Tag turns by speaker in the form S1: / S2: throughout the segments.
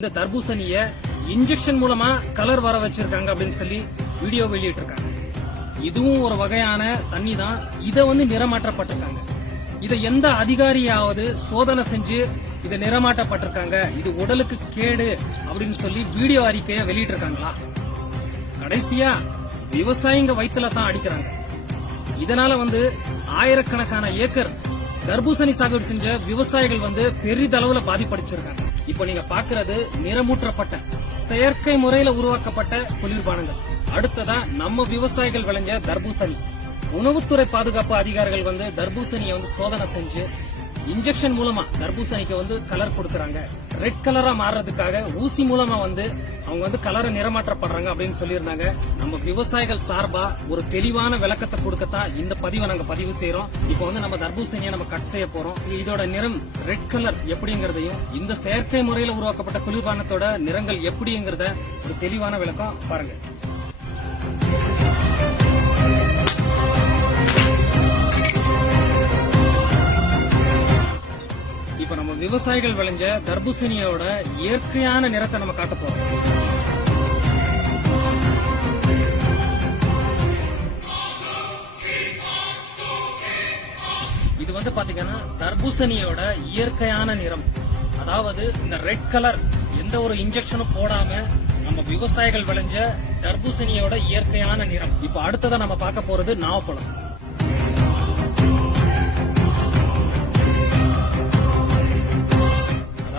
S1: இந்த தர்பூசணிய இன்ஜெக்ஷன் மூலமா கலர் வர வச்சிருக்காங்க அப்படின்னு சொல்லி வீடியோ வெளியிட்டு இருக்காங்க இதுவும் ஒரு வகையான தண்ணி தான் இதை வந்து நிறமாற்றப்பட்டிருக்காங்க. இதை எந்த அதிகாரியாவது சோதனை செஞ்சு இத நிறமாட்டப்பட்டிருக்காங்க இது உடலுக்கு கேடு அப்படின்னு சொல்லி வீடியோ அறிக்கையை வெளியிட்டிருக்காங்களா? கடைசியா விவசாயிங்க வயிற்றுல தான் அடிக்கிறாங்க. இதனால வந்து ஆயிரக்கணக்கான ஏக்கர் தர்பூசணி சாகுபடி செஞ்ச விவசாயிகள் வந்து பெரிதளவுல பாதிப்படைச்சிருக்காங்க. இப்போ நீங்க பாக்குறது நிறமூற்றப்பட்ட செயற்கை முறையில உருவாக்கப்பட்ட குளிர்பானங்கள். அடுத்ததா நம்ம விவசாயிகள் விளைஞ்ச தர்பூசணி. உணவுத்துறை பாதுகாப்பு அதிகாரிகள் வந்து தர்பூசணியை வந்து சோதனை செஞ்சு இன்ஜெக்ஷன் மூலமா தர்பூசணிக்கு வந்து கலர் கொடுக்கறாங்க. ரெட் கலரா மாறுறதுக்காக ஊசி மூலமா வந்து அவங்க வந்து கலரை நிறமாற்றப்படுறாங்க அப்படின்னு சொல்லியிருந்தாங்க. நம்ம விவசாயிகள் சார்பா ஒரு தெளிவான விளக்கத்தை கொடுக்கத்தான் இந்த பதிவை நாங்க பதிவு செய்யறோம் இப்போ வந்து நம்ம தர்பூசணியை நம்ம கட் செய்ய போறோம். இதோட நிறம் ரெட் கலர் எப்படிங்கறதையும் இந்த செயற்கை முறையில உருவாக்கப்பட்ட குளிர்பானத்தோட நிறங்கள் எப்படிங்கறத ஒரு தெளிவான விளக்கம் பாருங்க. இப்ப நம்ம விவசாயிகள் விளைஞ்ச தர்பூசணியோட இயற்கையான நிறத்தை நம்ம காட்ட போறோம். இது வந்து பாத்தீங்கன்னா தர்பூசணியோட இயற்கையான நிறம். அதாவது இந்த ரெட் கலர் எந்த ஒரு இன்ஜெக்ஷனும் போடாம நம்ம விவசாயிகள் விளைஞ்ச தர்பூசணியோட இயற்கையான நிறம். இப்ப அடுத்ததை நம்ம பார்க்க போறது நாவப்பழம்.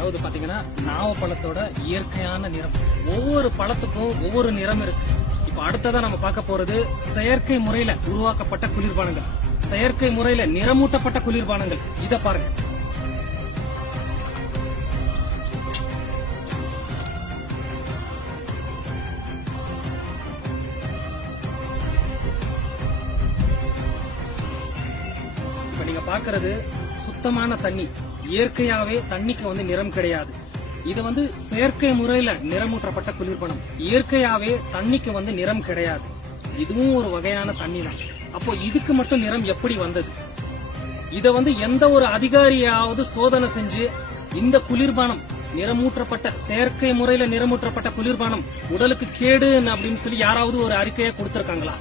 S1: அதாவது பாத்தீங்கன்னா நாவப்பழத்தோட இயற்கையான நிறம். ஒவ்வொரு பழத்துக்கும் ஒவ்வொரு நிறம் இருக்கு. இப்ப அடுத்ததா நம்ம பார்க்க போறது செயற்கை முறையில உருவாக்கப்பட்ட குளிர்பானங்கள். செயற்கை முறையில நிறமூட்டப்பட்ட குளிர்பானங்கள். இத பாருங்க. இப்ப நீங்க பாக்குறது சுத்தமான தண்ணி. இயற்கையாவே தண்ணிக்கு வந்து நிறம் கிடையாது. இது வந்து செயற்கை முறையில நிறமூற்றப்பட்ட குளிர்பானம். இயற்கையாவே தண்ணிக்கு வந்து நிறம் கிடையாது. இதுவும் ஒரு வகையான தண்ணி தான் அப்போ இதுக்கு மட்டும் நிறம் எப்படி வந்தது? இத வந்து எந்த ஒரு அதிகாரியாவது சோதனை செஞ்சு இந்த குளிர்பானம் நிறமூற்றப்பட்ட செயற்கை முறையில நிறமூற்றப்பட்ட குளிர்பானம் உடலுக்கு கேடு அப்படின்னு சொல்லி யாராவது ஒரு அறிக்கையை கொடுத்திருக்காங்களா?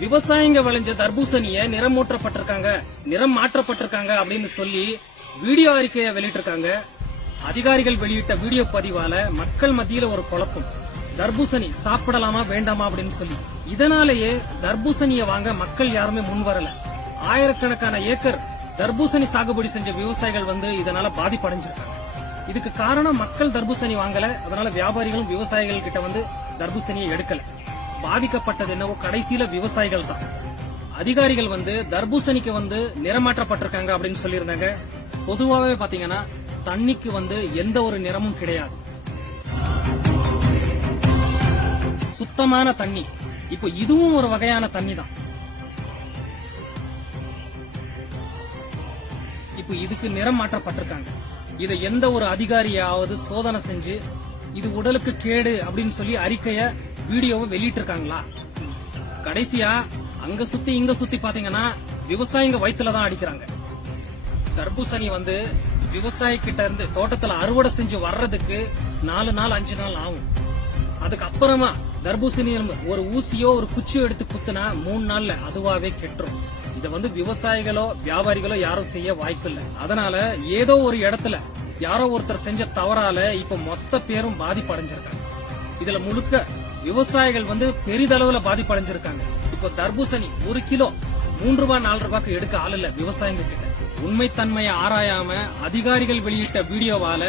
S1: விவசாயிங்க விளைஞ்ச தர்பூசணிய நிறமூற்றப்பட்டிருக்காங்க நிறம் மாற்றப்பட்டிருக்காங்க அப்படின்னு சொல்லி வீடியோ அறிக்கையை வெளியிட்டிருக்காங்க. அதிகாரிகள் வெளியிட்ட வீடியோ பதிவால மக்கள் மத்தியில ஒரு குழப்பம். தர்பூசணி சாப்பிடலாமா வேண்டாமா அப்படின்னு சொல்லி. இதனாலேயே தர்பூசணியை வாங்க மக்கள் யாருமே முன் வரல. ஆயிரக்கணக்கான ஏக்கர் தர்பூசணி சாகுபடி செஞ்ச விவசாயிகள் வந்து இதனால பாதிப்படைஞ்சிருக்காங்க. இதுக்கு காரணம் மக்கள் தர்பூசணி வாங்கல அதனால வியாபாரிகளும் விவசாயிகள் கிட்ட வந்து தர்பூசணியை எடுக்கல. பாதிக்கப்பட்டது என்னவோ கடைசியில விவசாயிகள் தான். அதிகாரிகள் வந்து தர்பூசணிக்கு வந்து நிறமாற்றப்பட்டிருக்காங்க அப்படின்னு சொல்லியிருந்தாங்க. பொதுவாகவே பாத்தீங்கன்னா தண்ணிக்கு வந்து எந்த ஒரு நிறமும் கிடையாது. சுத்தமான தண்ணி. இப்போ இதுவும் ஒரு வகையான தண்ணி தான் இப்போ இதுக்கு நிறம் மாற்றப்பட்டிருக்காங்க. இதை எந்த ஒரு அதிகாரியாவது சோதனை செஞ்சு இது உடலுக்கு கேடு அப்படின்னு சொல்லி அறிக்கைய வீடியோவை வெளியிட்டு இருக்காங்களா கடைசியா அங்க சுத்தி இங்க சுத்தி பாத்தீங்கன்னா விவசாயிங்க வயிற்றுல தான் அடிக்கிறாங்க. தர்பூசணி வந்து விவசாயிக்கிட்ட இருந்து தோட்டத்துல அறுவடை செஞ்சு வர்றதுக்கு நாலு நாள் அஞ்சு நாள் ஆகும். அதுக்கு அப்புறமா தர்பூசணி ஒரு ஊசியோ ஒரு குச்சியோ எடுத்து குத்துனா மூணு நாள்ல அதுவாவே கெட்டுரும். இத வந்து விவசாயிகளோ வியாபாரிகளோ யாரும் செய்ய வாய்ப்பில்லை. அதனால ஏதோ ஒரு இடத்துல யாரோ ஒருத்தர் செஞ்ச தவறால இப்ப மொத்த பேரும் பாதிப்படைஞ்சிருக்காங்க. இதுல முழுக்க விவசாயிகள் வந்து பெரிதளவுல பாதிப்படைஞ்சிருக்காங்க. இப்போ தர்பூசணி ஒரு கிலோ மூன்று ரூபாய் நாலு ரூபாய்க்கு எடுக்க ஆள் இல்ல விவசாயிங்க கிட்ட உண்மைத்தன்மையை ஆராயாம அதிகாரிகள் வெளியிட்ட வீடியோவால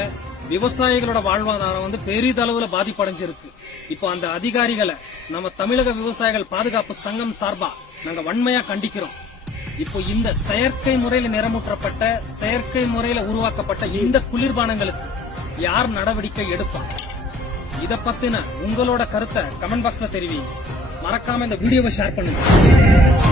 S1: விவசாயிகளோட வாழ்வாதாரம் வந்து பெரிதளவுல பாதிப்படைஞ்சிருக்கு. இப்போ அந்த அதிகாரிகளை நம்ம தமிழக விவசாயிகள் பாதுகாப்பு சங்கம் சார்பா நாங்க வன்மையா கண்டிக்கிறோம். இப்போ இந்த செயற்கை முறையில நிறமூற்றப்பட்ட செயற்கை முறையில உருவாக்கப்பட்ட இந்த குளிர்பானங்களுக்கு யார் நடவடிக்கை எடுப்பாங்க இத பத்தின உங்களோட கருத்தை கமெண்ட் பாக்ஸ்ல தெரிவிங்க. மறக்காம இந்த வீடியோவை ஷேர் பண்ணுங்க.